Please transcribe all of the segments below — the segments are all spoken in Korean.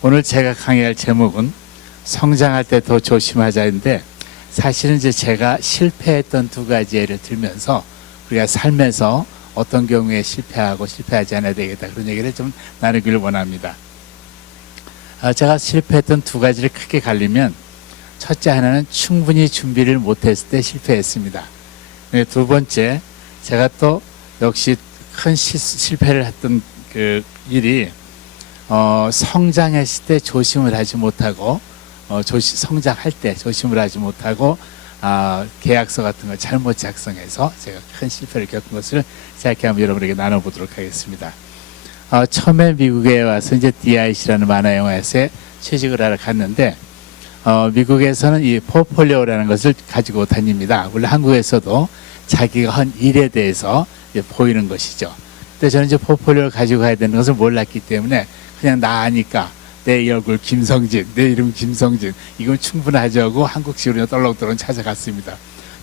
오늘 제가 강의할 제목은 성장할 때 더 조심하자인데, 사실은 이제 제가 실패했던 두 가지 예를 들면서 우리가 삶에서 어떤 경우에 실패하고 실패하지 않아야 되겠다, 그런 얘기를 좀 나누기를 원합니다. 제가 실패했던 두 가지를 크게 갈리면, 첫째 하나는 충분히 준비를 못했을 때 실패했습니다. 두 번째, 제가 또 역시 큰 실패를 했던 그 일이 성장했을 때 조심을 하지 못하고, 성장할 때 조심을 하지 못하고 계약서 같은 걸 잘못 작성해서 제가 큰 실패를 겪은 것을 짧게 한번 여러분에게 나눠보도록 하겠습니다. 처음에 미국에 와서 이제 DIC라는 만화 영화에서 취직을 하러 갔는데, 미국에서는 이 포폴리오라는 것을 가지고 다닙니다. 원래 한국에서도 자기가 한 일에 대해서 보이는 것이죠. 근데 저는 이제 포폴리오를 가지고 가야 되는 것을 몰랐기 때문에 그냥 나 아니까 내 얼굴 김성진, 내 이름 김성진, 이건 충분하지 하고 한국식으로 떨렁떨렁 찾아갔습니다.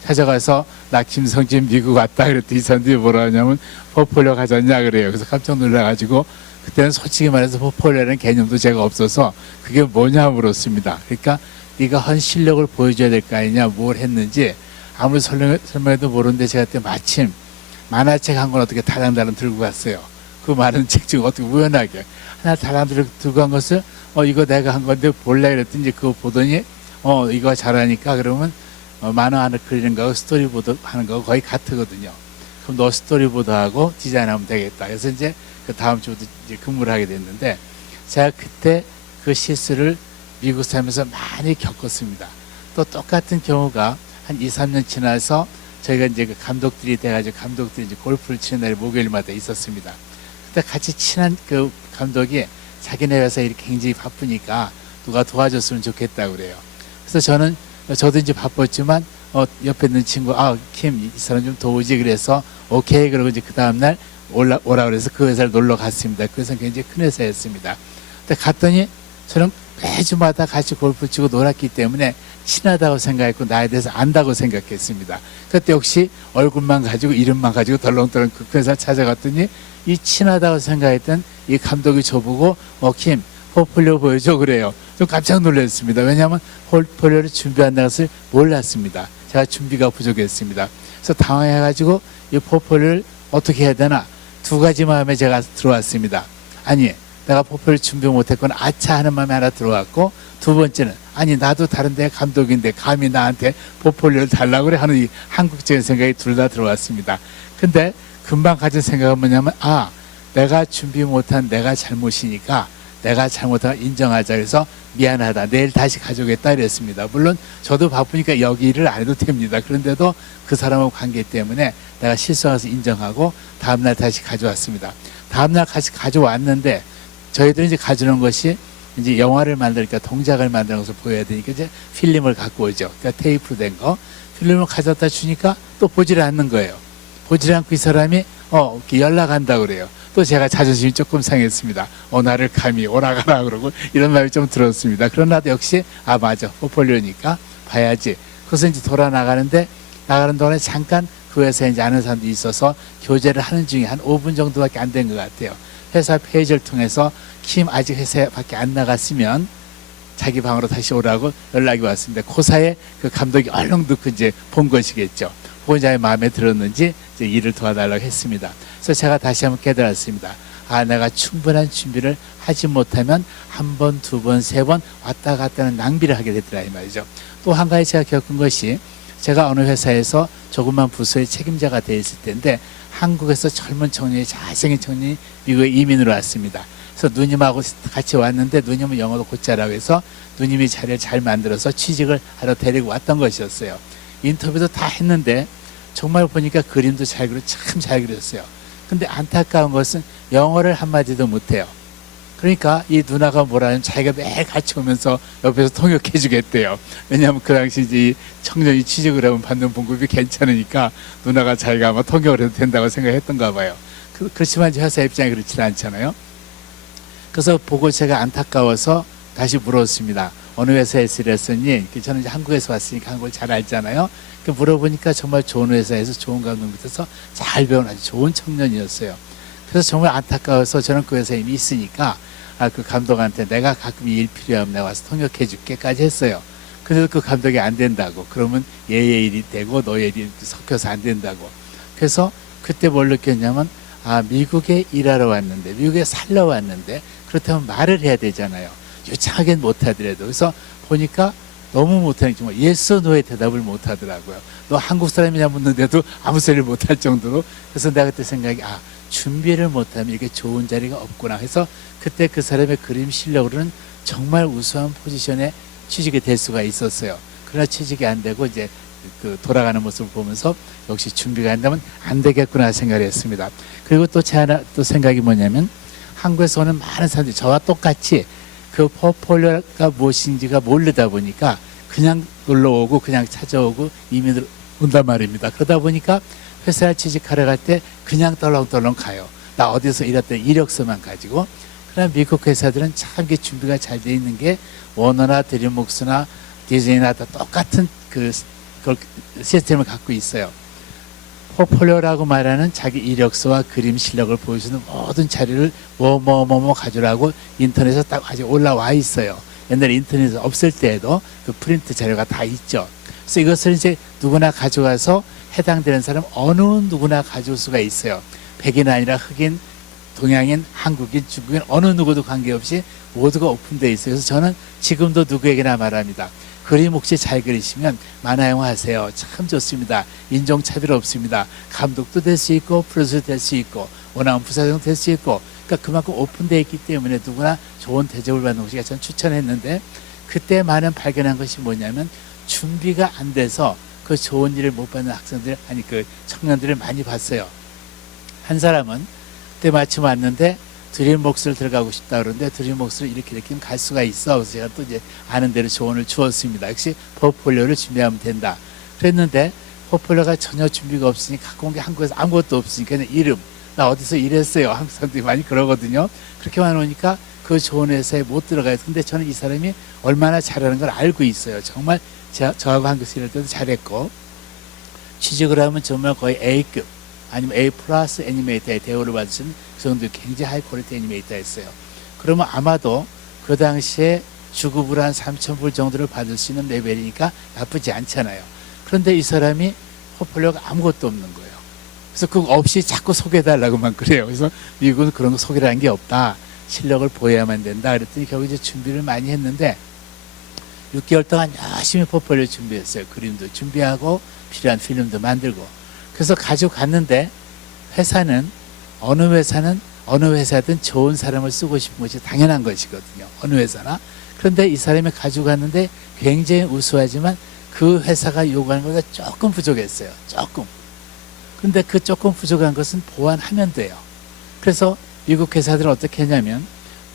찾아가서 나 김성진 미국 왔다 그랬더니 이 사람들이 뭐라 하냐면 포폴리오 가졌냐 그래요. 그래서 깜짝 놀라가지고, 그때는 솔직히 말해서 포폴리오라는 개념도 제가 없어서 그게 뭐냐 물었습니다. 그러니까 네가 한 실력을 보여줘야 될 거 아니냐, 뭘 했는지 아무리 설명해도 모르는데, 제가 그때 마침 만화책 한 권 어떻게 달랑달랑 들고 갔어요. 그 많은 책 중에 어떻게 우연하게 하나 달랑 들고 간 것을 이거 내가 한 건데 볼래 그랬더니, 이제 그거 보더니 이거 잘하니까 그러면 만화 하나 그리는 거하고 스토리보드 하는 거하고 거의 같거든요. 그럼 너 스토리보드하고 디자인하면 되겠다. 그래서 이제 그 다음 주부터 이제 근무를 하게 됐는데, 제가 그때 그 실수를 미국 살면서 많이 겪었습니다. 또 똑같은 경우가 한 2, 3년 지나서 저희가 이제 그 감독들이 돼가지고 감독들이 이제 골프를 치는 날이 목요일마다 있었습니다. 그때 같이 친한 그 감독이 자기네 회사 일이 굉장히 바쁘니까 누가 도와줬으면 좋겠다고 그래요. 그래서 저도 이제 바빴지만 옆에 있는 친구, 킴, 이 사람 좀 도우지, 그래서 오케이 그러고 이제 그 다음날 오라 그래서 그 회사를 놀러 갔습니다. 그 회사는 굉장히 큰 회사였습니다. 근데 갔더니 저는 매주마다 같이 골프 치고 놀았기 때문에 친하다고 생각했고 나에 대해서 안다고 생각했습니다. 그때 역시 얼굴만 가지고 이름만 가지고 덜렁덜렁 그 회사 찾아갔더니, 이 친하다고 생각했던 이 감독이 저보고 킴 포폴리오 보여줘 그래요. 좀 깜짝 놀랐습니다. 왜냐하면 포폴리오를 준비한다는 것을 몰랐습니다. 제가 준비가 부족했습니다. 그래서 당황해가지고 이 포폴리오를 어떻게 해야 되나 두 가지 마음에 제가 들어왔습니다. 아니, 내가 포폴리오 준비 못했거나 아차 하는 마음이 하나 들어왔고, 두 번째는 아니 나도 다른 데 감독인데 감히 나한테 포폴리오를 달라고 그래 하는 이 한국적인 생각이 둘 다 들어왔습니다. 근데 금방 가진 생각은 뭐냐면, 내가 준비 못한 내가 잘못이니까 내가 잘못한 인정하자, 그래서 미안하다, 내일 다시 가져오겠다 이랬습니다. 물론 저도 바쁘니까 여기 일을 안 해도 됩니다. 그런데도 그 사람하고 관계 때문에 내가 실수해서 인정하고 다음날 다시 가져왔습니다. 다음날 다시 가져왔는데, 저희들이 이제 가져오는 것이 이제 영화를 만들니까 동작을 만드는 것을 보여야 되니까 이제 필름을 갖고 오죠. 그러니까 테이프로 된 거. 필름을 가져다 주니까 또 보지를 않는 거예요. 보지 않고 이 사람이 이렇게 연락한다고 그래요. 또 제가 자존심이 조금 상했습니다. 나를 감히 오라가라 그러고 이런 마음이 좀 들었습니다. 그러나 역시 맞아, 포폴리오니까 봐야지. 그래서 이제 돌아 나가는 동안에 잠깐 그 회사에 이제 아는 사람들이 있어서 교제를 하는 중에 한 5분 정도밖에 안 된 것 같아요. 회사 페이지를 통해서 킴 아직 회사에 밖에 안 나갔으면 자기 방으로 다시 오라고 연락이 왔습니다. 그 사이에 그 감독이 얼른 듣고 이제 본 것이겠죠. 보호자의 마음에 들었는지 이제 일을 도와달라고 했습니다. 그래서 제가 다시 한번 깨달았습니다. 내가 충분한 준비를 하지 못하면 한 번, 두 번, 세 번 왔다 갔다 하는 낭비를 하게 되더라 이 말이죠. 또 한 가지 제가 겪은 것이, 제가 어느 회사에서 조그만 부서의 책임자가 돼 있을 때인데, 한국에서 젊은 청년이, 잘생긴 청년이 미국에 이민으로 왔습니다. 그래서 누님하고 같이 왔는데, 누님은 영어도 곧잘하고 해서 누님이 자리를 잘 만들어서 취직을 하러 데리고 왔던 것이었어요. 인터뷰도 다 했는데 정말 보니까 그림도 잘 그리고 참 잘 그렸어요. 근데 안타까운 것은 영어를 한마디도 못해요. 그러니까 이 누나가 뭐라 하면 자기가 매일 같이 오면서 옆에서 통역해 주겠대요. 왜냐하면 그 당시 이제 청년이 취직을 하면 받는 봉급이 괜찮으니까 누나가 자기가 아마 통역을 해도 된다고 생각했던가 봐요. 그렇지만 이제 회사 입장이 그렇지 않잖아요. 그래서 보고 제가 안타까워서 다시 물었습니다. 어느 회사에서 일했었니? 저는 이제 한국에서 왔으니까 한국을 잘 알잖아요. 물어보니까 정말 좋은 회사에서 좋은 감독 밑에서 잘 배운 아주 좋은 청년이었어요. 그래서 정말 안타까워서 저는 그 회사에 이미 있으니까 그 감독한테 내가 가끔 이 일 필요하면 내가 와서 통역해 줄게까지 했어요. 그래도 그 감독이 안 된다고. 그러면 얘의 일이 되고 너의 일이 섞여서 안 된다고. 그래서 그때 뭘 느꼈냐면 미국에 일하러 왔는데, 미국에 살러 왔는데, 그렇다면 말을 해야 되잖아요. 유창하게 못하더라도. 그래서 보니까 너무 못하는 정말 yes, no의 대답을 못하더라고요. 너 한국 사람이냐 묻는데도 아무 소리를 못할 정도로. 그래서 내가 그때 생각이 준비를 못하면 이게 좋은 자리가 없구나 해서 그때 그 사람의 그림 실력으로는 정말 우수한 포지션에 취직이 될 수가 있었어요. 그러나 취직이 안 되고 이제 그 돌아가는 모습을 보면서 역시 준비가 안 되면 안 되겠구나 생각을 했습니다. 그리고 또 제 하나 또 생각이 뭐냐면 한국에서 오는 많은 사람들이 저와 똑같이 그 포폴러가 무엇인지가 모르다 보니까 그냥 놀러 오고 그냥 찾아오고 이민을 온단 말입니다. 그러다 보니까 회사에 취직하러 갈 때 그냥 떨렁떨렁 가요. 나 어디서 일했던 이력서만 가지고. 그러나 미국 회사들은 참 이게 준비가 잘 돼 있는 게 워너나 드림웍스나 디즈니나 다 똑같은 그 시스템을 갖고 있어요. 포폴러라고 말하는 자기 이력서와 그림 실력을 보여주는 모든 자료를 뭐 가져라고 인터넷에 딱 아직 올라와 있어요. 옛날에 인터넷 없을 때에도 그 프린트 자료가 다 있죠. 그래서 이것을 이제 누구나 가져가서 해당되는 사람 어느 누구나 가져올 수가 있어요. 백인 아니라 흑인, 동양인, 한국인, 중국인 어느 누구도 관계없이 모두가 오픈되어 있어요. 그래서 저는 지금도 누구에게나 말합니다. 그림 혹시 잘 그리시면 만화영화 하세요. 참 좋습니다. 인종차별 없습니다. 감독도 될 수 있고 프로듀서도 될 수 있고 원하는 부사장 될 수 있고, 그러니까 그만큼 오픈되어 있기 때문에 누구나 좋은 대접을 받는 것이가 저는 추천했는데, 그때 많은 발견한 것이 뭐냐면 준비가 안 돼서 그 좋은 일을 못 받는 학생들, 그 청년들을 많이 봤어요. 한 사람은 그때 마침 왔는데 드림웍스를 들어가고 싶다 그러는데 드림웍스를 이렇게 갈 수가 있어. 그래서 제가 또 이제 아는 대로 조언을 주었습니다. 역시 포폴러를 준비하면 된다 그랬는데, 포폴러가 전혀 준비가 없으니까 갖고 온 게 한국에서 아무것도 없으니까 이름, 나 어디서 일했어요. 한국 사람들이 많이 그러거든요. 그렇게만 오니까 그 좋은 회사에 못 들어가요. 근데 저는 이 사람이 얼마나 잘하는 걸 알고 있어요. 정말 저하고 한국에서 일할 때도 잘했고, 취직을 하면 정말 거의 A급 아니면 A 플러스 애니메이터의 대우를 받으신 그 정도 굉장히 하이 퀄리티 애니메이터였어요. 그러면 아마도 그 당시에 주급을 한 3,000불 정도를 받을 수 있는 레벨이니까 나쁘지 않잖아요. 그런데 이 사람이 포폴러가 아무것도 없는 거예요. 그래서 그거 없이 자꾸 소개해달라고만 그래요. 그래서 미국은 그런 거 소개라는 게 없다. 실력을 보여야만 된다. 그랬더니 결국 이제 준비를 많이 했는데 6개월 동안 열심히 포폴러 준비했어요. 그림도 준비하고 필요한 필름도 만들고. 그래서 가지고 갔는데 회사는 어느 회사든 좋은 사람을 쓰고 싶은 것이 당연한 것이거든요. 어느 회사나. 그런데 이 사람이 가지고 갔는데 굉장히 우수하지만 그 회사가 요구하는 것보다 조금 부족했어요. 조금. 그런데 그 조금 부족한 것은 보완하면 돼요. 그래서 미국 회사들은 어떻게 했냐면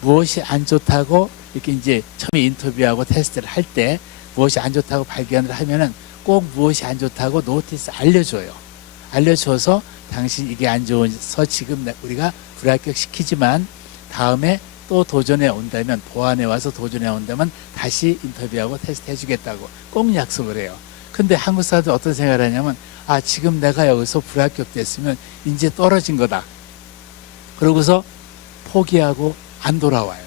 무엇이 안 좋다고 이렇게 이제 처음에 인터뷰하고 테스트를 할 때 무엇이 안 좋다고 발견을 하면은 꼭 무엇이 안 좋다고 노티스 알려줘요. 알려줘서 당신 이게 안 좋아서 지금 우리가 불합격시키지만 다음에 또 도전해 온다면, 보완해 와서 도전해 온다면 다시 인터뷰하고 테스트 해주겠다고 꼭 약속을 해요. 근데 한국 사람들 어떤 생각을 하냐면 지금 내가 여기서 불합격됐으면 이제 떨어진 거다. 그러고서 포기하고 안 돌아와요.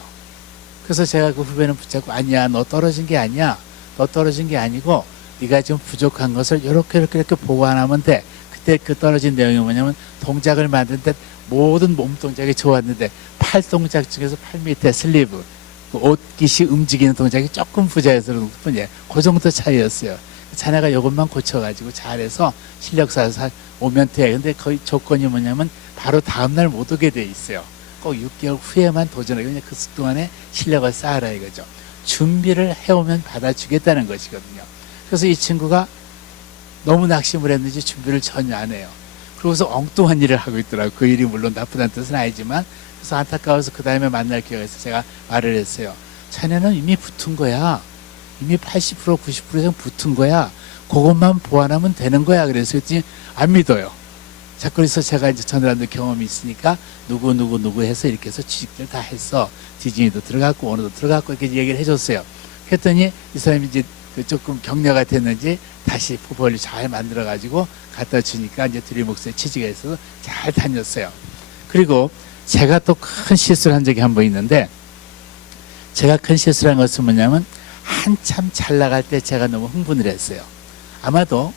그래서 제가 그 후배는 붙잡고 아니야, 너 떨어진 게 아니야. 너 떨어진 게 아니고 네가 좀 부족한 것을 이렇게 보완하면 돼. 그때 그 떨어진 내용이 뭐냐면 동작을 만들 때 모든 몸 동작이 좋았는데 팔 동작 중에서 팔 밑에 슬리브, 그 옷깃이 움직이는 동작이 조금 부자여서 그런 뿐이에요. 그 정도 차이였어요. 자네가 이것만 고쳐가지고 잘해서 실력 쌓아서 오면 돼. 근데 거의 조건이 뭐냐면 바로 다음날 못 오게 돼 있어요. 꼭 6개월 후에만 도전하고 그냥 그 동안에 실력을 쌓아라 이거죠. 준비를 해오면 받아주겠다는 것이거든요. 그래서 이 친구가 너무 낙심을 했는지 준비를 전혀 안 해요. 그러고서 엉뚱한 일을 하고 있더라고요. 그 일이 물론 나쁘다는 뜻은 아니지만. 그래서 안타까워서 그 다음에 만날 기회가 있어서 제가 말을 했어요. 자네는 이미 붙은 거야. 이미 80% 90% 이상 붙은 거야. 그것만 보완하면 되는 거야. 그래서 그랬더니 안 믿어요. 자, 그래서 제가 이제 전화하는 경험이 있으니까 누구 해서 이렇게 해서 취직들 다 했어. 디즈니도 들어갔고 오늘도 들어갔고 이렇게 얘기를 해줬어요. 했더니 이 사람이 이제 조금 격려가 됐는지 다시 포폴러 잘 만들어가지고 갖다 주니까 이제 드림웍스에 취직에 있어서 잘 다녔어요. 그리고 제가 또 큰 실수를 한 적이 한 번 있는데 제가 큰 실수한 것은 뭐냐면 한참 잘 나갈 때 제가 너무 흥분을 했어요. 아마도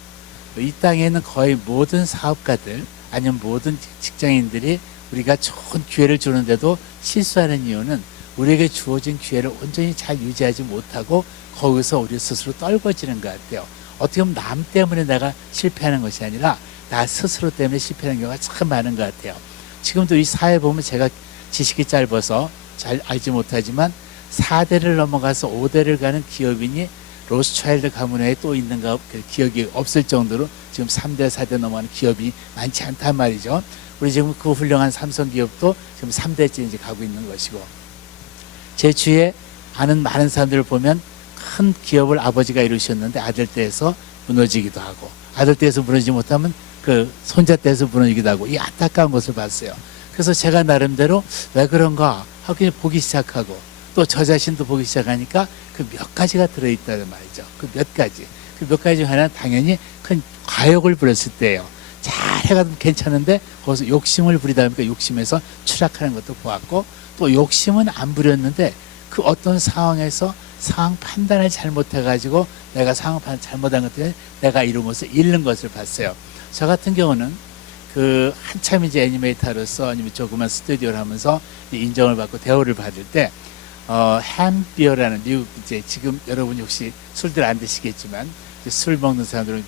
이 땅에 있는 거의 모든 사업가들 아니면 모든 직장인들이 우리가 좋은 기회를 주는데도 실수하는 이유는 우리에게 주어진 기회를 온전히 잘 유지하지 못하고 거기서 우리 스스로 떨궈지는 것 같아요. 어떻게 보면 남 때문에 내가 실패하는 것이 아니라 나 스스로 때문에 실패하는 경우가 참 많은 것 같아요. 지금도 이 사회 보면 제가 지식이 짧아서 잘 알지 못하지만 4대를 넘어가서 5대를 가는 기업인이 로스차일드 가문에 또 있는가 기억이 없을 정도로 지금 3대 4대 넘어가는 기업이 많지 않단 말이죠. 우리 지금 그 훌륭한 삼성 기업도 지금 3대째 이제 가고 있는 것이고, 제 주위에 아는 많은 사람들을 보면 큰 기업을 아버지가 이루셨는데 아들 때에서 무너지기도 하고, 아들 때에서 무너지지 못하면 그 손자 때에서 무너지기도 하고, 이 안타까운 것을 봤어요. 그래서 제가 나름대로 왜 그런가 하고 그냥 보기 시작하고, 또 저 자신도 보기 시작하니까 그 몇 가지가 들어있다는 말이죠. 그 몇 가지. 그 몇 가지 중에 하나는 당연히 큰 과욕을 부렸을 때예요. 잘 해가도 괜찮은데 거기서 욕심을 부리다 보니까 욕심에서 추락하는 것도 보았고, 또 욕심은 안 부렸는데 그 어떤 상황에서 상황 판단을 잘못해가지고 내가 상황 판단 잘못한 것 때문에 내가 이룬 것을 잃는 것을 봤어요. 저 같은 경우는 그 한참 이제 애니메이터로서 아니면 조그만 스튜디오를 하면서 인정을 받고 대우를 받을 때 햄비어라는 미국 이제 지금 여러분이 혹시 술들 안 드시겠지만 술 먹는 사람들은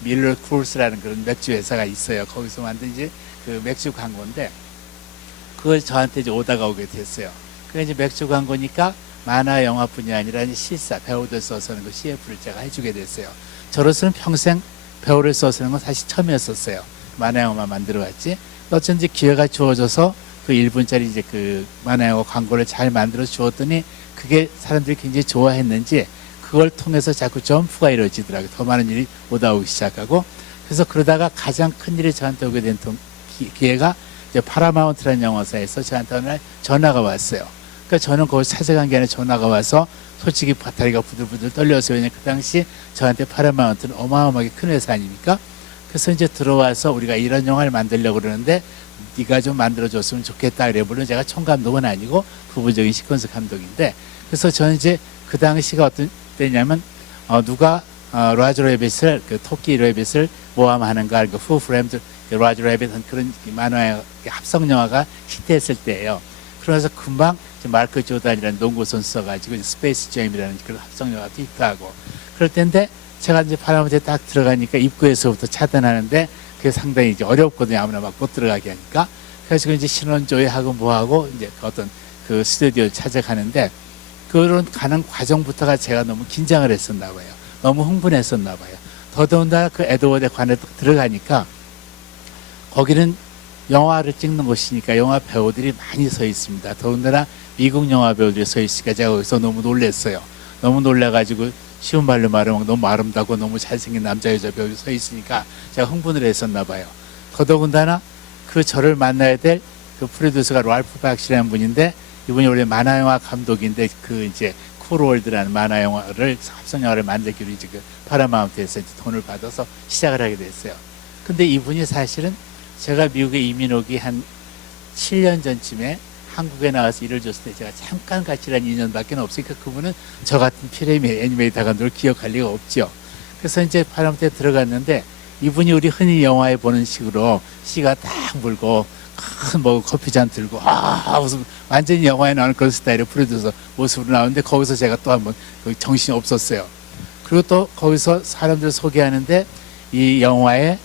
밀러 크루스라는 그런 맥주 회사가 있어요. 거기서 만든 이제 그 맥주 광고인데 그걸 저한테 이제 오다가 오게 됐어요. 그게 이제 맥주 광고니까 만화 영화뿐이 아니라 이제 실사 배우들 써서는 그 CF를 제가 해주게 됐어요. 저로서는 평생 배우를 써서는 건 사실 처음이었었어요. 만화 영화만 만들어왔지. 어쩐지 기회가 주어져서 그 1분짜리 이제 그 만화 영화 광고를 잘 만들어 주었더니 그게 사람들이 굉장히 좋아했는지 그걸 통해서 자꾸 점프가 이루어지더라고요. 더 많은 일이 오다오기 시작하고, 그래서 그러다가 가장 큰 일이 저한테 오게 된 기회가 이제 파라마운트라는 영화사에서 저한테 어느 날 전화가 왔어요. 그러니까 저는 그걸 찾아간 게 아니라 전화가 와서 솔직히 다리가 부들부들 떨려서, 왜냐면 그 당시 저한테 파라마운트는 어마어마하게 큰 회사 아닙니까? 그래서 이제 들어와서 우리가 이런 영화를 만들려고 그러는데 네가 좀 만들어줬으면 좋겠다. 그래. 물론 제가 총감독은 아니고 부분적인 시퀀스 감독인데, 그래서 저는 이제 그 당시가 어떤 때냐면 누가 라저 레빗을 그 토끼 레빗을 모함하는가, 그 Who Framed 라저 레빗 그런 만화의 합성 영화가 히트했을 때예요. 그래서 금방 마크 조단이라는 농구 선수 써가지고 스페이스 잼이라는 그런 합성 영화도 히트하고 그럴 때인데, 제가 이제 파라마운트에 딱 들어가니까 입구에서부터 차단하는데 그게 상당히 이제 어렵거든요. 아무나 막 못 들어가게 하니까. 그래서 이제 신원 조회하고 뭐하고 이제 어떤 그 스튜디오를 찾아가는데, 그런 가는 과정부터가 제가 너무 긴장을 했었나 봐요. 너무 흥분했었나 봐요. 더더군다나 그 에드워드 관에 들어가니까 거기는 영화를 찍는 곳이니까 영화 배우들이 많이 서 있습니다. 더군다나 미국 영화 배우들이 서 있으니까 제가 거기서 너무 놀랐어요. 너무 놀라가지고 쉬운 말로 말하면 너무 아름다고 너무 잘생긴 남자 여자 배우들이 서 있으니까 제가 흥분을 했었나 봐요. 더더군다나 그 저를 만나야 될 그 프로듀서가 랄프 박시라는 분인데, 이분이 원래 만화 영화 감독인데 그 이제 쿨월드라는 만화 영화를 합성 영화를 만들기로 이제 그 파라마운트에서 돈을 받아서 시작을 하게 됐어요. 근데 이분이 사실은 제가 미국에 이민 오기 한 7년 전쯤에 한국에 나와서 일을 줬을 때 제가 잠깐 같이 한 2년밖에 없으니까 그분은 저 같은 피레미 애니메이터 감독을 기억할 리가 없죠. 그래서 이제 파라마운트에 들어갔는데 이분이 우리 흔히 영화에 보는 식으로 씨가 딱 물고 큰 뭐 커피잔 들고 무슨 완전히 영화에 나오는 그런 스타일의 프로듀서 모습으로 나오는데, 거기서 제가 또 한번 정신이 없었어요. 그리고 또 거기서 사람들 소개하는데 이 영화의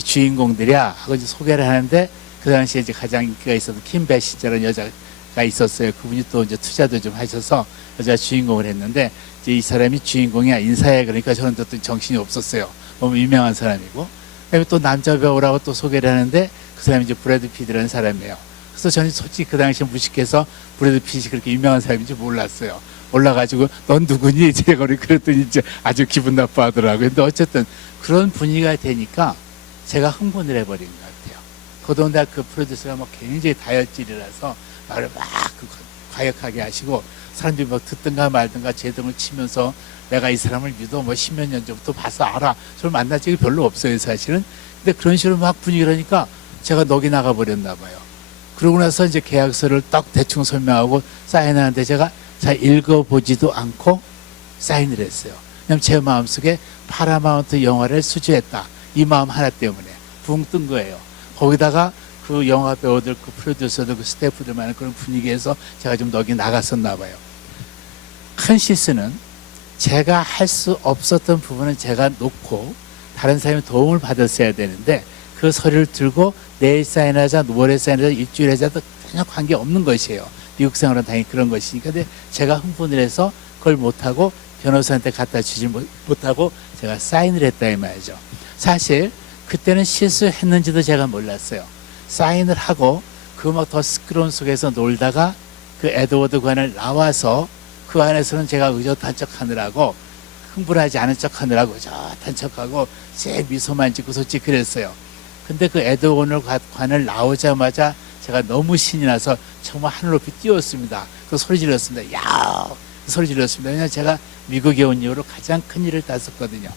주인공들이야 하고 이제 소개를 하는데, 그 당시에 이제 가장 인기가 있었던 킴 베시저라는 여자가 있었어요. 그분이 또 이제 투자도 좀 하셔서 여자 주인공을 했는데, 이제 이 사람이 주인공이야 인사해. 그러니까 저는 또 정신이 없었어요. 너무 유명한 사람이고. 그다음에 또 남자 배우라고 또 소개를 하는데 그 사람이 이제 브래드 피트라는 사람이에요. 그래서 저는 솔직히 그 당시에 무식해서 브래드 피트이 그렇게 유명한 사람인지 몰랐어요. 몰라가지고 넌 누구니? 제가 그랬더니 이제 아주 기분 나빠하더라고요. 근데 어쨌든 그런 분위기가 되니까 제가 흥분을 해버린 것 같아요. 더더군다나 그 프로듀서가 막 굉장히 다혈질이라서 말을 막 과격하게 하시고, 사람들이 막 듣든가 말든가 제등을 치면서 내가 이 사람을 믿어 뭐 10몇 년 전부터 봐서 알아. 저를 만날 적이 별로 없어요 사실은. 근데 그런 식으로 막 분위기라니까 제가 넋이 나가 버렸나 봐요. 그러고 나서 이제 계약서를 딱 대충 설명하고 사인하는데 제가 자, 읽어보지도 않고 사인을 했어요. 왜냐면 제 마음속에 파라마운트 영화를 수주했다. 이 마음 하나 때문에 붕 뜬 거예요. 거기다가 그 영화 배우들, 그 프로듀서들, 그 스태프들만의 그런 분위기에서 제가 좀 여기 나갔었나 봐요. 큰 실수는 제가 할 수 없었던 부분은 제가 놓고 다른 사람의 도움을 받았어야 되는데 그 서류를 들고 내일 사인하자, 모레 사인하자, 일주일에 하자도 전혀 관계없는 것이에요. 미국 생활은 당연히 그런 것이니까. 근데 제가 흥분을 해서 그걸 못하고 변호사한테 갖다 주지 못하고 제가 사인을 했다 이 말이죠. 사실 그때는 실수했는지도 제가 몰랐어요. 사인을 하고 그 막 더 시끄러운 속에서 놀다가 그 에드워드 관을 나와서 그 안에서는 제가 의젓한 척하느라고 흥분하지 않은 척하느라고 의젓한 척하고 제 미소만 짓고 솔직히 그랬어요. 근데 그 에드워드 관을 나오자마자 제가 너무 신이 나서 정말 하늘 높이 뛰었습니다. 그 소리 질렀습니다. 야! 소리 질렀습니다. 왜냐하면 제가 미국에 온 이후로 가장 큰 일을 땄었거든요.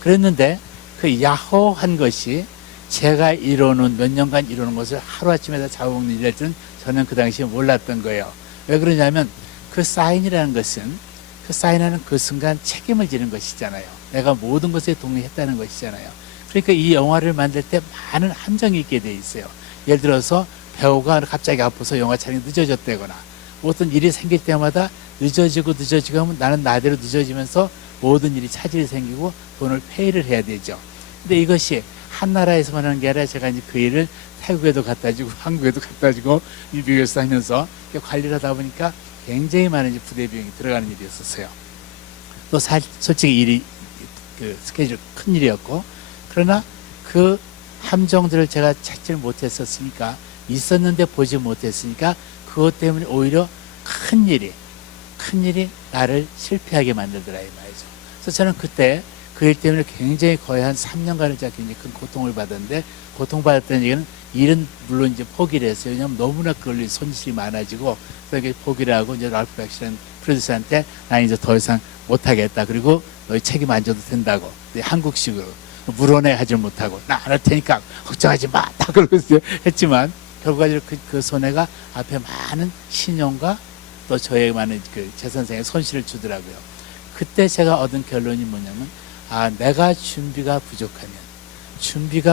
그랬는데 그 야호한 것이 제가 이루는 몇 년간 이루는 것을 하루아침에 다 잡아먹는 일일 줄은 저는 그 당시에 몰랐던 거예요. 왜 그러냐면 그 사인이라는 것은 그 사인하는 그 순간 책임을 지는 것이잖아요. 내가 모든 것에 동의했다는 것이잖아요. 그러니까 이 영화를 만들 때 많은 함정이 있게 돼 있어요. 예를 들어서 배우가 갑자기 아파서 영화 촬영이 늦어졌다거나 어떤 일이 생길 때마다 늦어지고 하면 나는 나대로 늦어지면서 모든 일이 차질이 생기고 돈을 페이를 해야 되죠. 근데 이것이 한 나라에서만 하는 게 아니라 제가 이제 그 일을 태국에도 갖다 주고 한국에도 갖다 주고 미국에서 하면서 관리를 하다 보니까 굉장히 많은 이제 부대 비용이 들어가는 일이었었어요. 또 솔직히 일이 그 스케줄 큰 일이었고, 그러나 그 함정들을 제가 찾지를 못했었으니까, 있었는데 보지 못했으니까 그것 때문에 오히려 큰 일이 나를 실패하게 만들더라 이 말이죠. 그래서 저는 그때 그 일 때문에 굉장히 거의 한 3년간을 제가 굉장히 큰 고통을 받았는데, 고통받았다는 얘기는 일은 물론 이제 포기를 했어요. 왜냐하면 너무나 그걸 손실이 많아지고, 그래서 포기를 하고 이제 랄프 백시라는 프로듀서한테 나 이제 더 이상 못하겠다. 그리고 너희 책임 안 져도 된다고. 한국식으로 물어내 하지 못하고 나 안 할 테니까 걱정하지 마. 다 그러고 했지만 결과적으로 그 손해가 앞에 많은 신용과 또 저의 많은 그 재산상의 손실을 주더라고요. 그때 제가 얻은 결론이 뭐냐면, 내가 준비가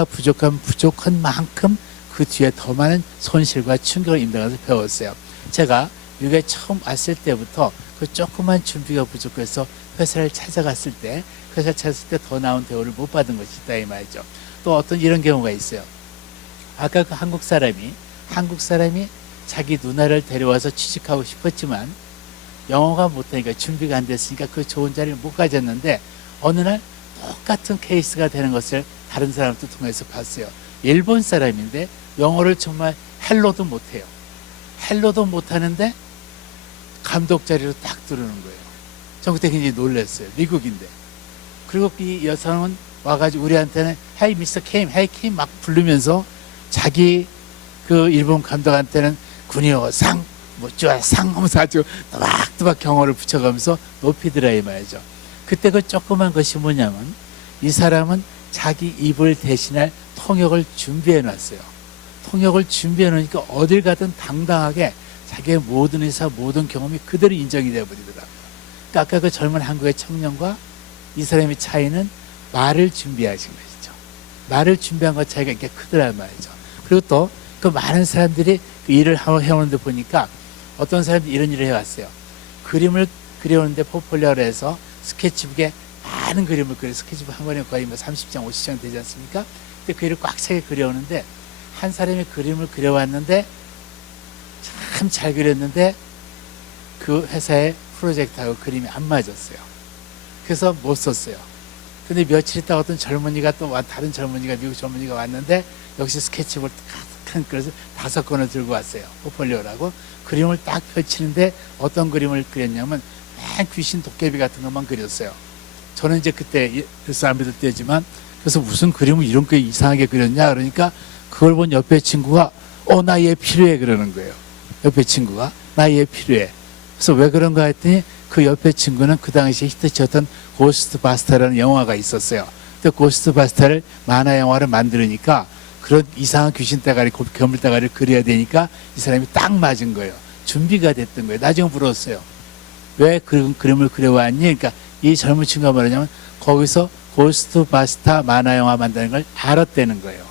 부족한 만큼 그 뒤에 더 많은 손실과 충격을 입는다고 배웠어요. 제가 미국에 처음 왔을 때부터 그 조그만 준비가 부족해서 회사를 찾아갔을 때, 더 나은 대우를 못 받은 것이 있다 이 말이죠. 또 어떤 이런 경우가 있어요. 아까 그 한국 사람이 자기 누나를 데려와서 취직하고 싶었지만 영어가 못하니까 준비가 안 됐으니까 그 좋은 자리를 못 가졌는데, 어느 날 똑같은 케이스가 되는 것을 다른 사람도 통해서 봤어요. 일본 사람인데 영어를 정말 헬로도 못해요. 헬로도 못하는데 감독 자리로 딱 들어오는 거예요. 전 그때 굉장히 놀랐어요. 미국인데. 그리고 이 여성은 와가지고 우리한테는 헤이 미스터 케임, 헤이 케임 막 부르면서 자기 그 일본 감독한테는 군요 상, 좋아 상 하면서 아주 또박또박 경어를 붙여가면서 높이더라 이 말이죠. 그때 그 조그만 것이 뭐냐면, 이 사람은 자기 입을 대신할 통역을 준비해 놨어요. 통역을 준비해 놓으니까 어딜 가든 당당하게 자기의 모든 의사, 모든 경험이 그대로 인정이 되어 버리더라고요. 그러니까 아까 그 젊은 한국의 청년과 이 사람의 차이는 말을 준비하신 것이죠. 말을 준비한 것 차이가 이렇게 크더란 말이죠. 그리고 또 그 많은 사람들이 그 일을 해오는데 보니까 어떤 사람들이 이런 일을 해왔어요. 그림을 그려오는데 포폴리오를 해서 스케치북에 많은 그림을 그려, 스케치북 한 번에 거의 30장, 50장 되지 않습니까? 근데 그 일을 꽉 차게 그려오는데, 한 사람이 그림을 그려왔는데 참 잘 그렸는데 그 회사의 프로젝트하고 그림이 안 맞았어요. 그래서 못 썼어요. 근데 며칠 있다가 어떤 젊은이가 다른 젊은이가, 미국 젊은이가 왔는데 역시 스케치북을 큰 그래서 5권을 들고 왔어요. 포폴리오라고. 그림을 딱 펼치는데 어떤 그림을 그렸냐면 맨 귀신 도깨비 같은 것만 그렸어요. 저는 이제 그때 그래서 안 믿을 때지만, 그래서 무슨 그림을 이런 거 이상하게 그렸냐 그러니까 그걸 본 옆에 친구가 나 얘 필요해 그러는 거예요. 옆에 친구가 나 얘 필요해. 그래서 왜 그런가 했더니 그 옆에 친구는 그 당시에 히트쳤던 고스트바스터라는 영화가 있었어요. 근데 고스트바스터를 만화 영화를 만들으니까 그런 이상한 귀신 대가리, 괴물 대가리를 그려야 되니까 이 사람이 딱 맞은 거예요. 준비가 됐던 거예요. 나중에 물었어요. 왜 그림을 그려왔니? 그러니까 이 젊은 친구가 뭐냐면 거기서 고스트바스터 만화 영화 만드는 걸 알았다는 거예요.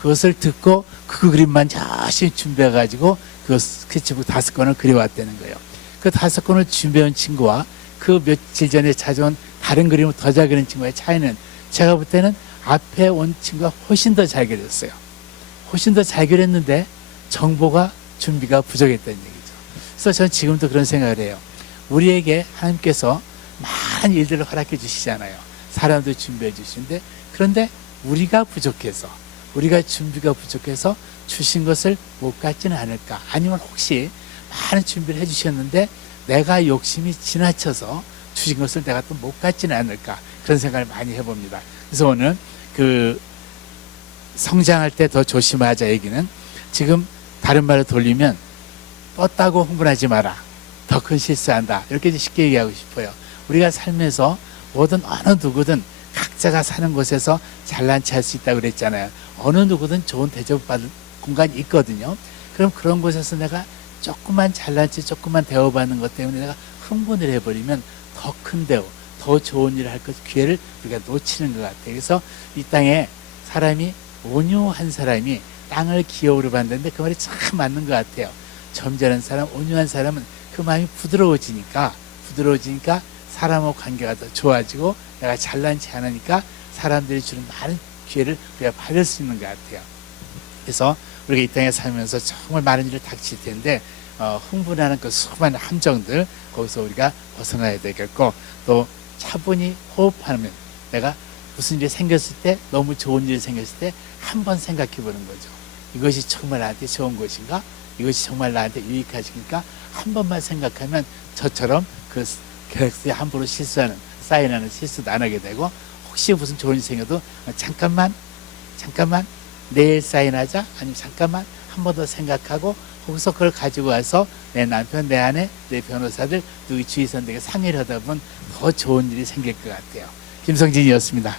그것을 듣고 그 그림만 열심히 준비해 가지고 그 스케치북 5권을 그려왔다는 거예요. 그 5권을 준비한 친구와 그 며칠 전에 찾아온 다른 그림을 더 잘 그리는 친구의 차이는 제가 볼 때는 앞에 온 친구가 훨씬 더 잘 그렸어요. 훨씬 더 잘 그렸는데 정보가 준비가 부족했다는 얘기죠. 그래서 저는 지금도 그런 생각을 해요. 우리에게 하나님께서 많은 일들을 허락해 주시잖아요. 사람도 준비해 주시는데 그런데 우리가 부족해서 우리가 준비가 부족해서 주신 것을 못 갖지는 않을까? 아니면 혹시 많은 준비를 해 주셨는데 내가 욕심이 지나쳐서 주신 것을 내가 또 못 갖지는 않을까? 그런 생각을 많이 해봅니다. 그래서 오늘 그 성장할 때 더 조심하자 얘기는 지금 다른 말로 돌리면 뻗다고 흥분하지 마라. 더 큰 실수한다. 이렇게 쉽게 얘기하고 싶어요. 우리가 삶에서 뭐든 어느 누구든 각자가 사는 곳에서 잘난 체 할 수 있다고 그랬잖아요. 어느 누구든 좋은 대접받을 공간이 있거든요. 그럼 그런 곳에서 내가 조금만 잘난 체 조금만 대우받는 것 때문에 내가 흥분을 해버리면 더 큰 대우, 더 좋은 일을 할 것 기회를 우리가 놓치는 것 같아요. 그래서 이 땅에 사람이 온유한 사람이 땅을 기업으로 받는데 그 말이 참 맞는 것 같아요. 점잖은 사람, 온유한 사람은 그 마음이 부드러워지니까 사람하고 관계가 더 좋아지고 내가 잘난 체 안 하니까 사람들이 주는 많은 기회를 우리가 받을 수 있는 것 같아요. 그래서 우리가 이 땅에 살면서 정말 많은 일을 닥칠 텐데 흥분하는 그 수많은 함정들 거기서 우리가 벗어나야 되겠고 또 차분히 호흡하면 내가 무슨 일이 생겼을 때 너무 좋은 일이 생겼을 때 한번 생각해 보는 거죠. 이것이 정말 나한테 좋은 것인가? 이것이 정말 나한테 유익하십니까? 한 번만 생각하면 저처럼 그 갤럭시에 함부로 실수하는 사인하는 실수도 안 하게 되고 혹시 무슨 좋은 일이 생겨도 잠깐만 내일 사인하자 아니면 잠깐만 한 번 더 생각하고 거기서 그걸 가지고 와서 내 남편, 내 아내, 내 변호사들 누구 주위 사람들에게 상의를 하다 보면 더 좋은 일이 생길 것 같아요. 김성진이었습니다.